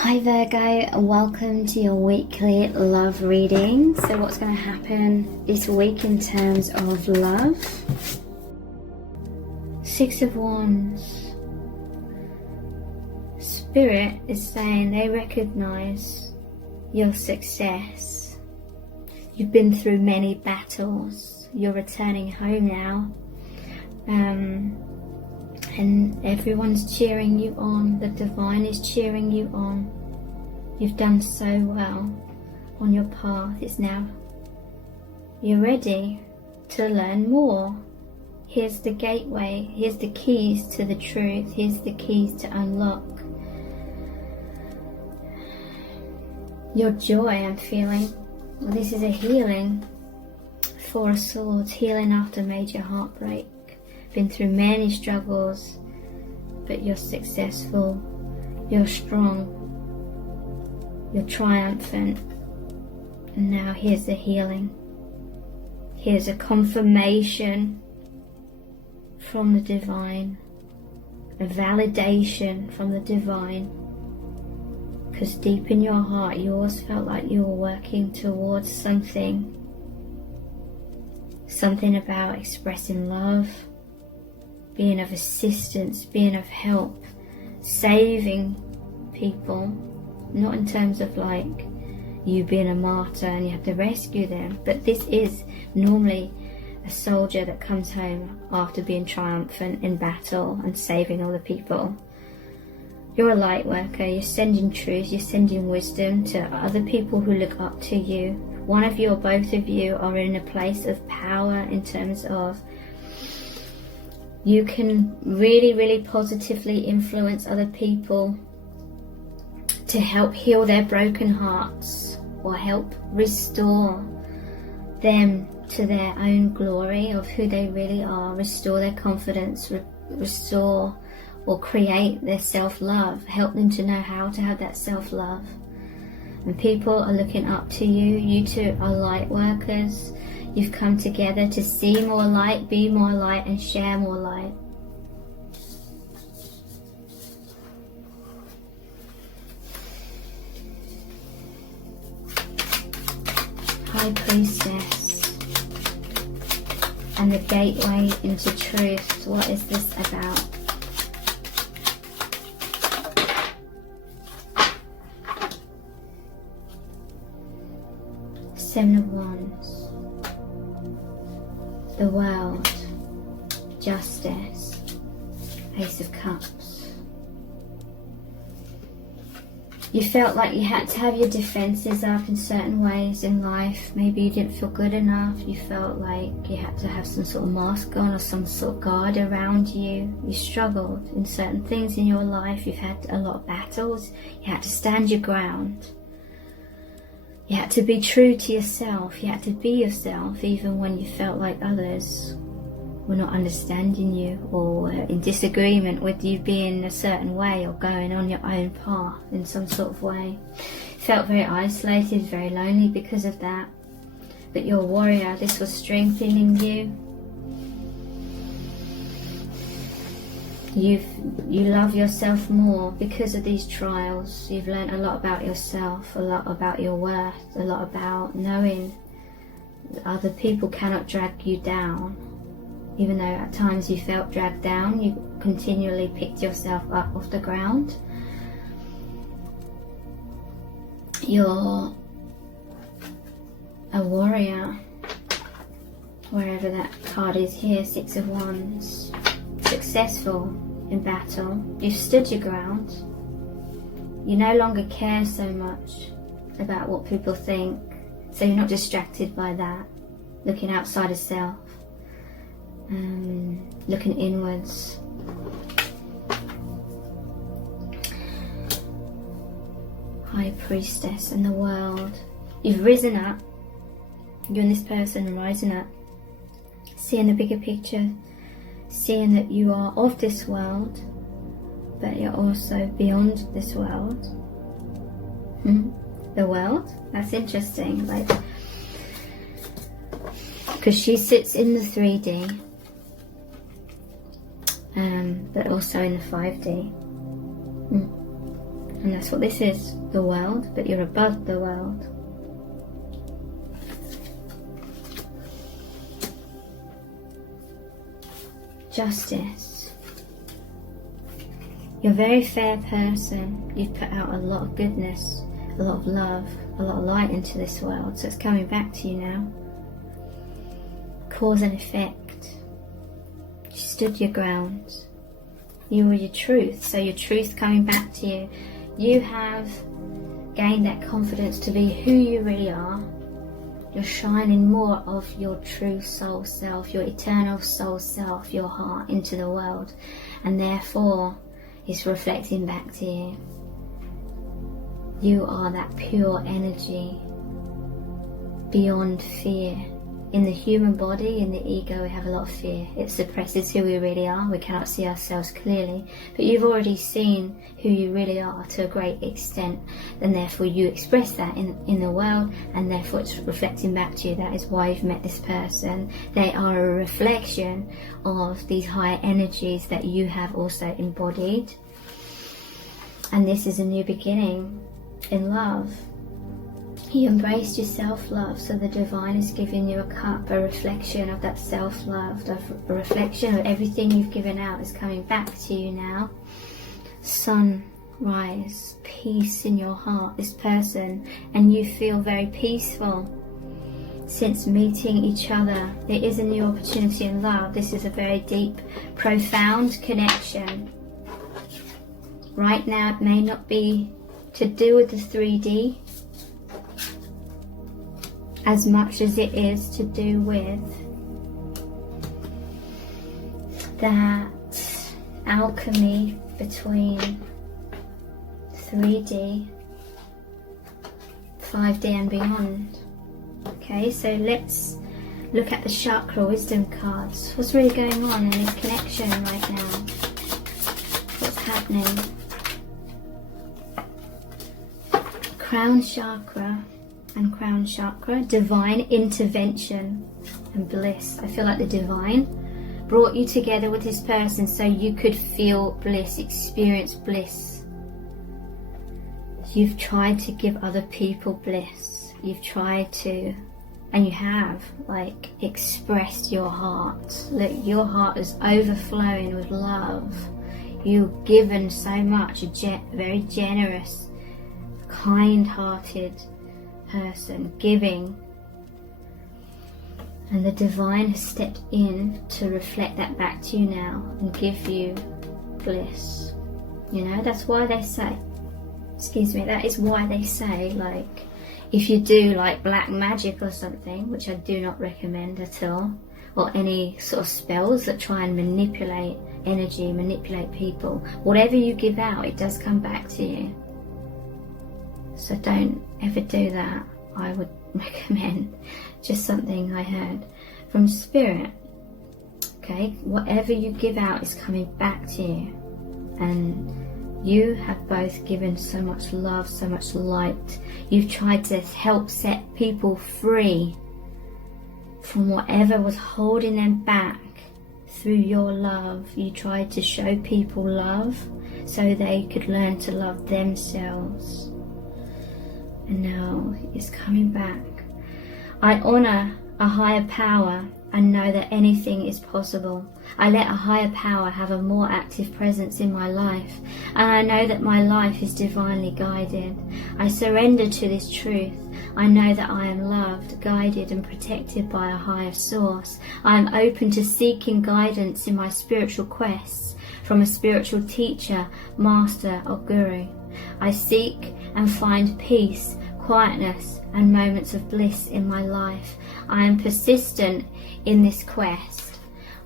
Hi Virgo, welcome to your weekly love reading. So what's going to happen this week in terms of love? Six of Wands. Spirit is saying they recognize your success. You've been through many battles. You're returning home now. And everyone's cheering you on. The divine is cheering you on. You've done so well on your path. It's now you're ready to learn more. Here's the gateway. Here's the keys to the truth. Here's the keys to unlock your joy. I'm feeling. Well, this is a healing. Four of Swords. Healing after major heartbreak. Been through many struggles, but you're successful, you're strong, you're triumphant, and now here's the healing. Here's a confirmation from the divine, a validation from the divine, because deep in your heart you always felt like you were working towards something about expressing love, being of assistance, being of help, saving people, not in terms of like you being a martyr and you have to rescue them, but this is normally a soldier that comes home after being triumphant in battle and saving all the people. You're a light worker, you're sending truth, you're sending wisdom to other people who look up to you. One of you or both of you are in a place of power in terms of you can really positively influence other people to help heal their broken hearts or help restore them to their own glory of who they really are, restore their confidence, restore or create their self-love, help them to know how to have that self-love. And people are looking up to you. You two are light workers. You've come together to see more light, be more light, and share more light. High Priestess and the gateway into truth. What is this about? Seven of Wands. The World, Justice, Ace of Cups. You felt like you had to have your defenses up in certain ways in life. Maybe you didn't feel good enough. You felt like you had to have some sort of mask on or some sort of guard around you. You struggled in certain things in your life. You've had a lot of battles. You had to stand your ground. You had to be true to yourself. You had to be yourself even when you felt like others were not understanding you or were in disagreement with you being a certain way or going on your own path in some sort of way. You felt very isolated, very lonely because of that. But you're a warrior. This was strengthening you. You love yourself more because of these trials. You've learned a lot about yourself, a lot about your worth, a lot about knowing that other people cannot drag you down. Even though at times you felt dragged down, you continually picked yourself up off the ground. You're a warrior, wherever that card is here. Six of Wands. Successful in battle. You've stood your ground. You no longer care so much about what people think, so you're not distracted by that, looking outside of self, looking inwards. High Priestess and the World. You've risen up. You and this person are rising up, seeing the bigger picture, seeing that you are of this world, but you're also beyond this world. The world? That's interesting. Like, because she sits in the 3D, but also in the 5D. And that's what this is, the world, but you're above the world. Justice. You're a very fair person. You've put out a lot of goodness, a lot of love, a lot of light into this world, so it's coming back to you now. Cause and effect. You stood your ground. You were your truth, so your truth coming back to you. You have gained that confidence to be who you really are. You're shining more of your true soul self, your eternal soul self, your heart into the world, and therefore it's reflecting back to you. You are that pure energy beyond fear. In the human body, in the ego, we have a lot of fear. It suppresses who we really are. We cannot see ourselves clearly. But you've already seen who you really are to a great extent. And therefore you express that in the world, and therefore it's reflecting back to you. That is why you've met this person. They are a reflection of these higher energies that you have also embodied. And this is a new beginning in love. You embraced your self-love, so the divine is giving you a cup, a reflection of that self-love, a reflection of everything you've given out is coming back to you now. Sunrise, peace in your heart, this person, and you feel very peaceful since meeting each other. There is a new opportunity in love. This is a very deep, profound connection. Right now it may not be to do with the 3D, as much as it is to do with that alchemy between 3D, 5D and beyond. Okay, so let's look at the chakra wisdom cards. What's really going on in this connection right now? What's happening? Crown chakra and crown chakra, divine intervention and bliss. I feel like the divine brought you together with this person so you could feel bliss, experience bliss. You've tried to give other people bliss. You've tried to, and you have, like, expressed your heart. Look, your heart is overflowing with love. You've given so much, very generous, kind-hearted person, giving, and the divine has stepped in to reflect that back to you now and give you bliss. You know, that's why they say, that is why they say, like, if you do like black magic or something, which I do not recommend at all, or any sort of spells that try and manipulate energy, manipulate people, whatever you give out, it does come back to you. So don't ever do that. I would recommend just something I heard from spirit. Okay, whatever you give out is coming back to you, and you have both given so much love, so much light. You've tried to help set people free from whatever was holding them back through your love. You tried to show people love so they could learn to love themselves. And now it's coming back. I honor a higher power and know that anything is possible. I let a higher power have a more active presence in my life, and I know that my life is divinely guided. I surrender to this truth. I know that I am loved, guided and protected by a higher source. I am open to seeking guidance in my spiritual quests from a spiritual teacher, master or guru. I seek and find peace, quietness and moments of bliss in my life. I am persistent in this quest.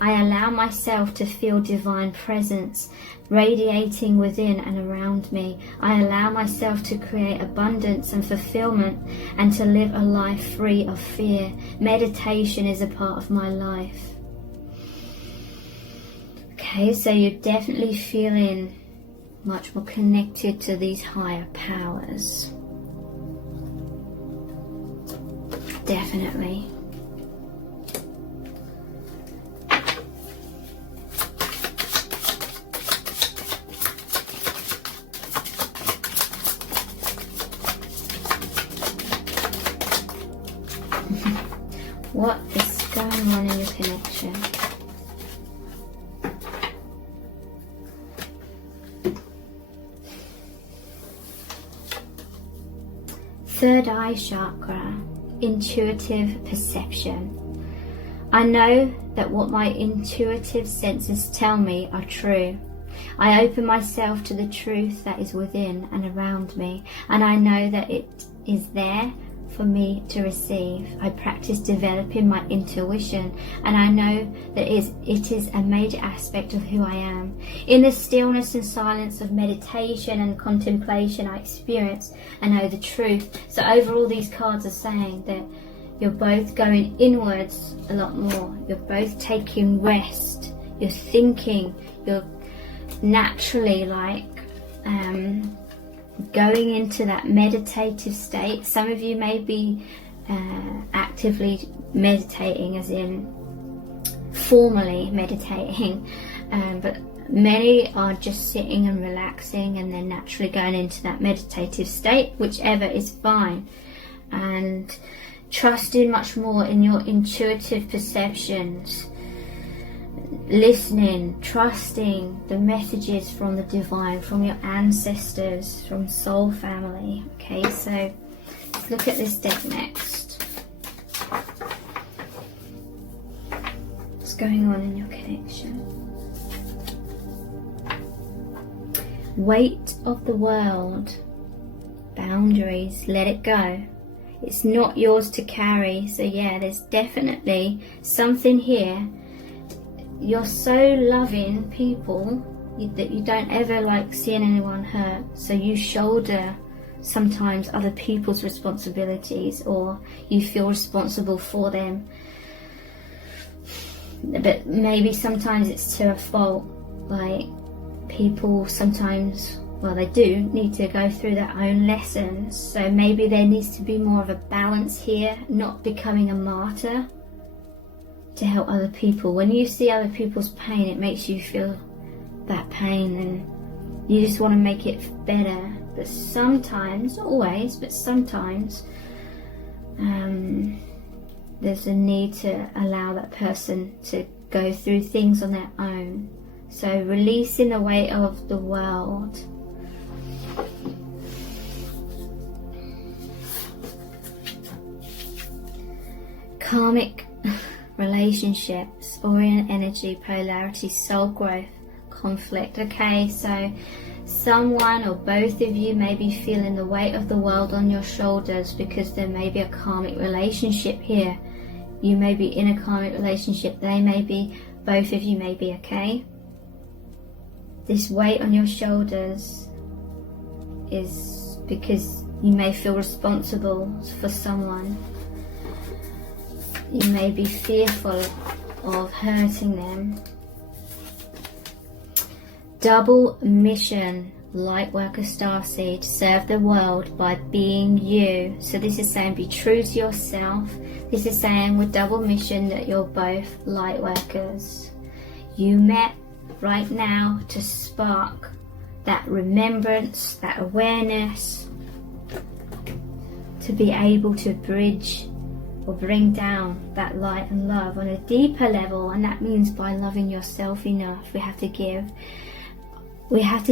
I allow myself to feel divine presence radiating within and around me. I allow myself to create abundance and fulfillment and to live a life free of fear. Meditation is a part of my life. Okay, so you're definitely feeling much more connected to these higher powers. Definitely. What is going on in your connection? Third eye chakra, intuitive perception. I know that what my intuitive senses tell me are true. I open myself to the truth that is within and around me, and I know that it is there for me to receive. I practice developing my intuition, and I know that it is a major aspect of who I am. In the stillness and silence of meditation and contemplation, I experience and know the truth. So overall, these cards are saying that you're both going inwards a lot more. You're both taking rest. You're thinking. You're naturally going into that meditative state. Some of you may be actively meditating, as in formally meditating, but many are just sitting and relaxing and then naturally going into that meditative state, whichever is fine. And trusting much more in your intuitive perceptions, listening, trusting the messages from the divine, from your ancestors, from soul family. Okay, so let's look at this deck next. What's going on in your connection? Weight of the world, boundaries, let it go. It's not yours to carry. So yeah, there's definitely something here. You're so loving people that you don't ever like seeing anyone hurt, so you shoulder sometimes other people's responsibilities, or you feel responsible for them, but maybe sometimes it's to a fault. Like, people sometimes, well, they do need to go through their own lessons, so maybe there needs to be more of a balance here, not becoming a martyr to help other people. When you see other people's pain, it makes you feel that pain and you just want to make it better. But sometimes, not always, but sometimes there's a need to allow that person to go through things on their own. So releasing the weight of the world. Karmic relationships, Orient energy, polarity, soul growth, conflict. Okay, so someone or both of you may be feeling the weight of the world on your shoulders because there may be a karmic relationship here. You may be in a karmic relationship, they may be, both of you may be, okay? This weight on your shoulders is because you may feel responsible for someone. You may be fearful of hurting them. Double mission, light worker starseed, serve the world by being you. So this is saying be true to yourself. This is saying with double mission that you're both light workers. You met right now to spark that remembrance, that awareness, to be able to bridge or bring down that light and love on a deeper level. And that means by loving yourself enough. We have to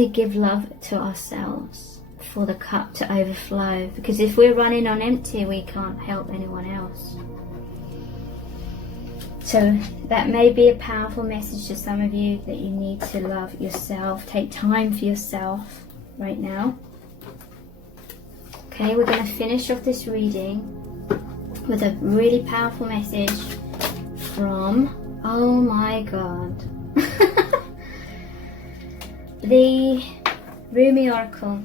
give love to ourselves for the cup to overflow, because if we're running on empty, we can't help anyone else. So that may be a powerful message to some of you, that you need to love yourself, take time for yourself right now. Okay, we're going to finish off this reading with a really powerful message from, oh my God, the Rumi Oracle.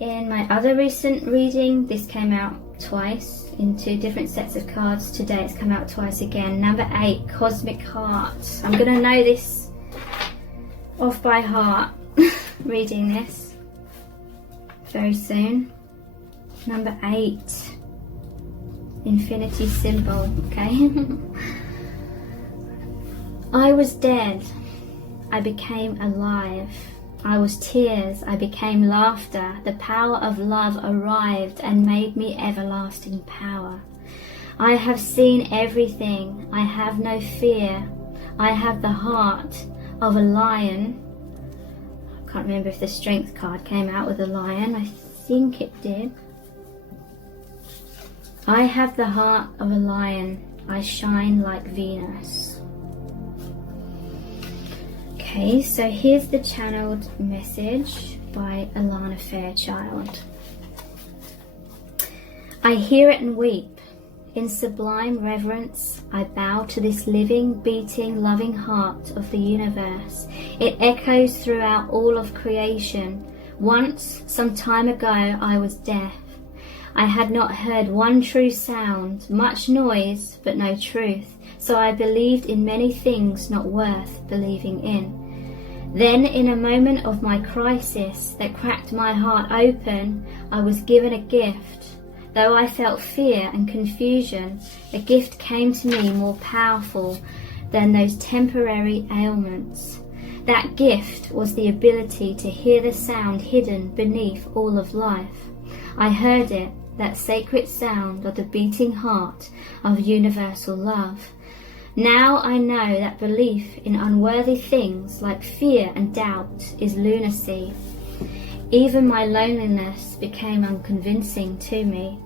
In my other recent reading, this came out twice in two different sets of cards. Today it's come out twice again. Number 8, Cosmic Heart. I'm going to know this off by heart reading this very soon. Number 8, Infinity symbol, okay? I was dead, I became alive. I was tears, I became laughter. The power of love arrived and made me everlasting power. I have seen everything. I have no fear. I have the heart of a lion. I can't remember if the strength card came out with a lion. I think it did. I have the heart of a lion. I shine like Venus. Okay, so here's the channeled message by Alana Fairchild. I hear it and weep. In sublime reverence, I bow to this living, beating, loving heart of the universe. It echoes throughout all of creation. Once, some time ago, I was deaf. I had not heard one true sound, much noise, but no truth. So I believed in many things not worth believing in. Then, in a moment of my crisis that cracked my heart open, I was given a gift. Though I felt fear and confusion, a gift came to me more powerful than those temporary ailments. That gift was the ability to hear the sound hidden beneath all of life. I heard it, that sacred sound of the beating heart of universal love. Now I know that belief in unworthy things like fear and doubt is lunacy. Even my loneliness became unconvincing to me.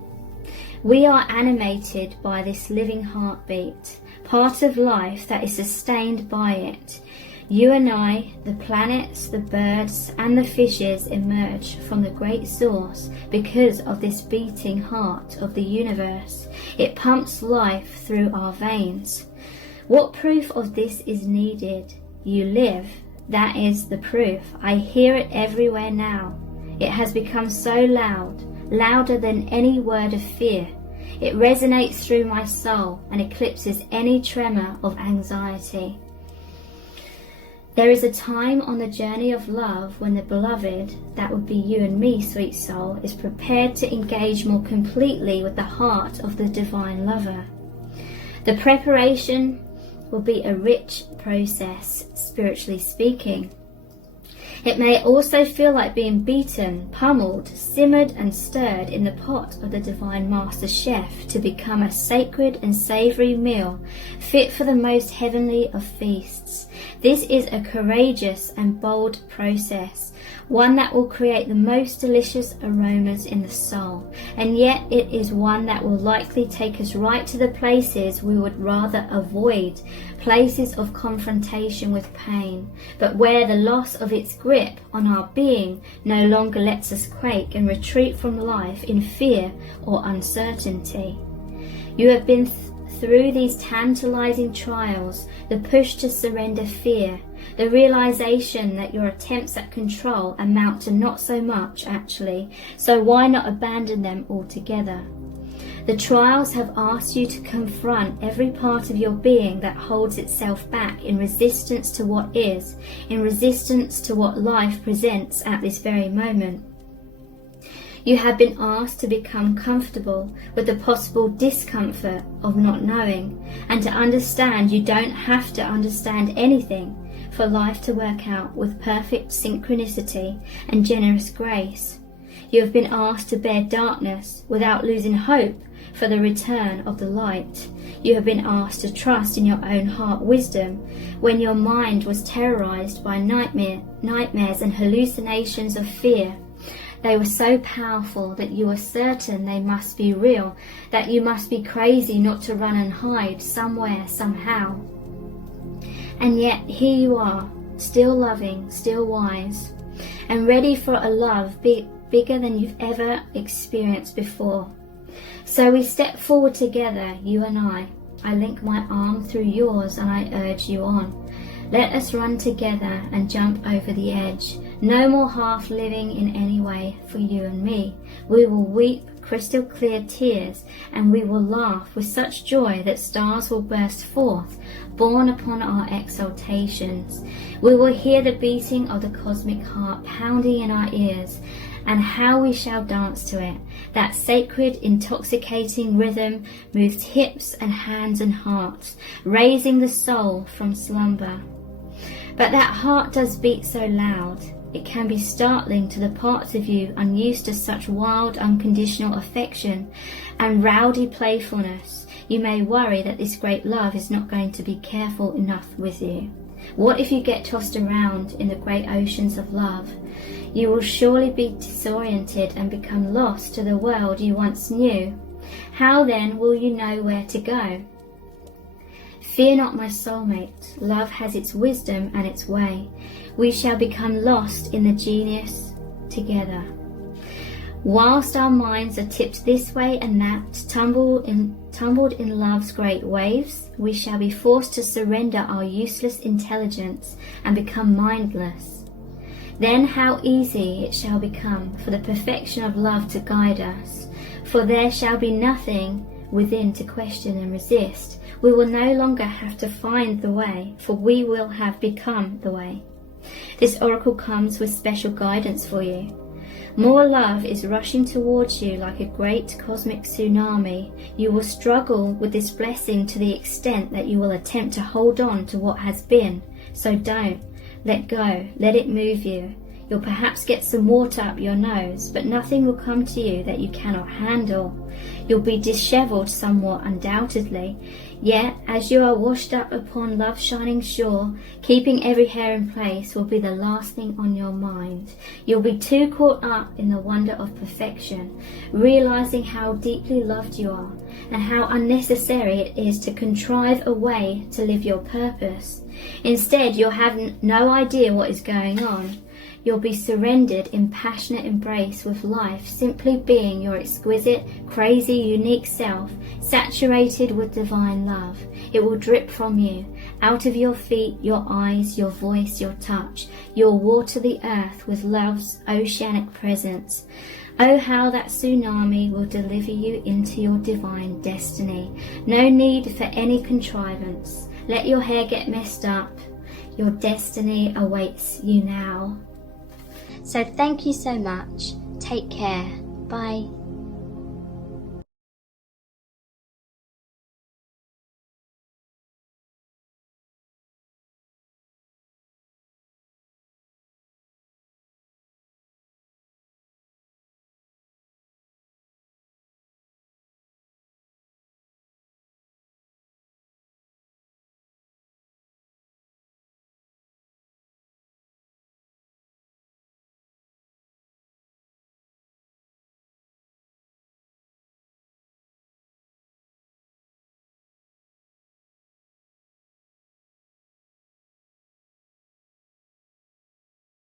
We are animated by this living heartbeat, part of life that is sustained by it. You and I, the planets, the birds, and the fishes emerge from the great source because of this beating heart of the universe. It pumps life through our veins. What proof of this is needed? You live. That is the proof. I hear it everywhere now. It has become so loud, louder than any word of fear. It resonates through my soul and eclipses any tremor of anxiety. There is a time on the journey of love when the beloved, that would be you and me, sweet soul, is prepared to engage more completely with the heart of the divine lover. The preparation will be a rich process, spiritually speaking. It may also feel like being beaten, pummeled, simmered and stirred in the pot of the Divine Master Chef to become a sacred and savoury meal fit for the most heavenly of feasts. This is a courageous and bold process, one that will create the most delicious aromas in the soul, and yet it is one that will likely take us right to the places we would rather avoid, places of confrontation with pain, but where the loss of its grip on our being no longer lets us quake and retreat from life in fear or uncertainty. You have been through these tantalizing trials, the push to surrender fear, the realization that your attempts at control amount to not so much actually, so why not abandon them altogether? The trials have asked you to confront every part of your being that holds itself back in resistance to what is, in resistance to what life presents at this very moment. You have been asked to become comfortable with the possible discomfort of not knowing, and to understand you don't have to understand anything for life to work out with perfect synchronicity and generous grace. You have been asked to bear darkness without losing hope for the return of the light. You have been asked to trust in your own heart wisdom when your mind was terrorized by nightmares and hallucinations of fear. They were so powerful that you were certain they must be real, that you must be crazy not to run and hide somewhere, somehow. And yet here you are, still loving, still wise, and ready for a love bigger than you've ever experienced before. So we step forward together, you and I. I link my arm through yours and I urge you on. Let us run together and jump over the edge. No more half living in any way for you and me. We will weep crystal clear tears, and we will laugh with such joy that stars will burst forth, borne upon our exaltations. We will hear the beating of the cosmic heart pounding in our ears, and how we shall dance to it. That sacred, intoxicating rhythm moves hips and hands and hearts, raising the soul from slumber. But that heart does beat so loud, it can be startling to the parts of you unused to such wild, unconditional affection and rowdy playfulness. You may worry that this great love is not going to be careful enough with you. What if you get tossed around in the great oceans of love? You will surely be disoriented and become lost to the world you once knew. How then will you know where to go? Fear not, my soulmate. Love has its wisdom and its way. We shall become lost in the genius together. Whilst our minds are tipped this way and that, tumbled in love's great waves, we shall be forced to surrender our useless intelligence and become mindless. Then how easy it shall become for the perfection of love to guide us, for there shall be nothing within to question and resist. We will no longer have to find the way, for we will have become the way. This oracle comes with special guidance for you. More love is rushing towards you like a great cosmic tsunami. You will struggle with this blessing to the extent that you will attempt to hold on to what has been. So don't. Let go. Let it move you. You'll perhaps get some water up your nose, but nothing will come to you that you cannot handle. You'll be dishevelled somewhat undoubtedly, yet as you are washed up upon love's shining shore, keeping every hair in place will be the last thing on your mind. You'll be too caught up in the wonder of perfection, realizing how deeply loved you are, and how unnecessary it is to contrive a way to live your purpose. Instead, you'll have no idea what is going on. You'll be surrendered in passionate embrace with life, simply being your exquisite, crazy, unique self, saturated with divine love. It will drip from you, out of your feet, your eyes, your voice, your touch. You'll water the earth with love's oceanic presence. Oh, how that tsunami will deliver you into your divine destiny. No need for any contrivance. Let your hair get messed up. Your destiny awaits you now. So thank you so much. Take care. Bye.